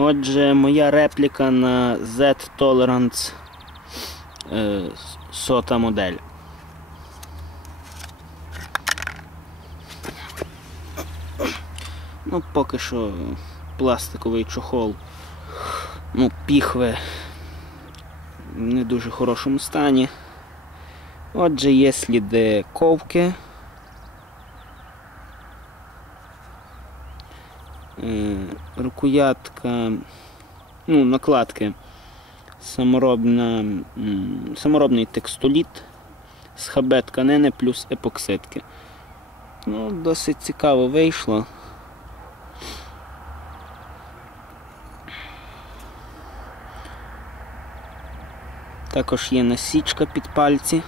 Отже, моя репліка на Z Tolerance е, сота модель. Ну, поки що пластиковий чохол. Ну, піхви в не дуже хорошому стані. Отже, є сліди ковки. Рукоятка, ну, накладки, саморобна, саморобний текстоліт з хабе тканини плюс епоксидки. Ну, досить цікаво вийшло. Також є насічка під пальці.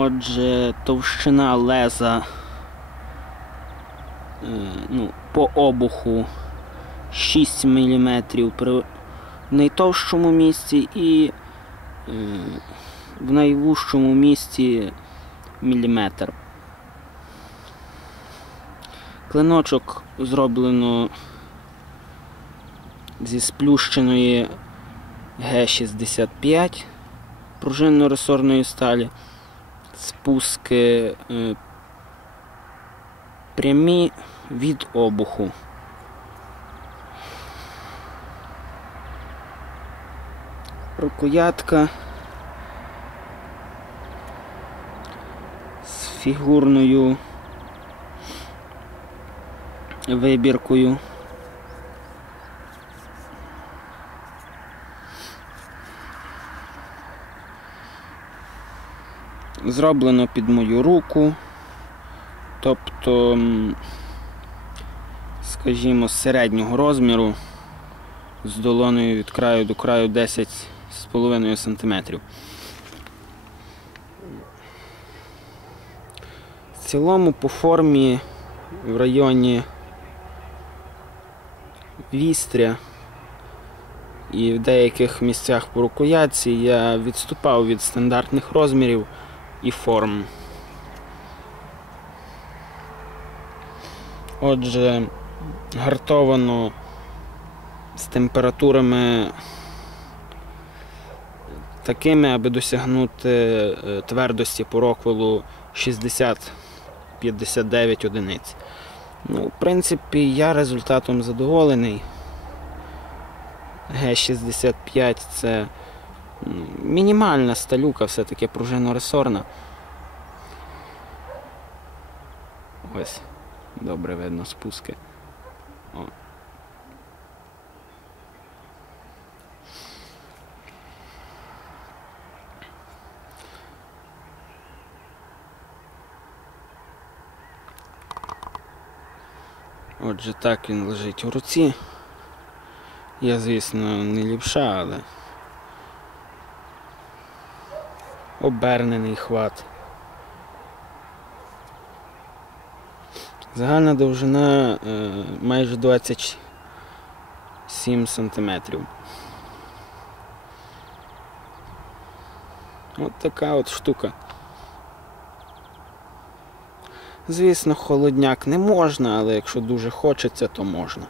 Отже, товщина леза е, ну, по обуху 6 мм при найтовщому місці і е, в найвужчому місці міліметр. Клиночок зроблено зі сплющеної Г65 пружинно-ресорної сталі. Спуски е, прямі від обуху. Рукоятка з фігурною вибіркою. Зроблено під мою руку, тобто, скажімо, з середнього розміру, з долоною від краю до краю 10,5 см. В цілому по формі в районі вістря і в деяких місцях по рукоятці я відступав від стандартних розмірів і форм. Отже, гартовано з температурами такими, аби досягнути е, твердості по роквелу 60-59 одиниць. Ну, в принципі, я результатом задоволений. Г65 це мінімальна сталюка, все-таки пружинно-ресорна. Ось, добре видно спуски. О. Отже, так він лежить у руці. Я, звісно, не ліпша, але обернений хват. Загальна довжина е, майже 27 сантиметрів. От така от штука. Звісно, холодняк не можна, але якщо дуже хочеться, то можна.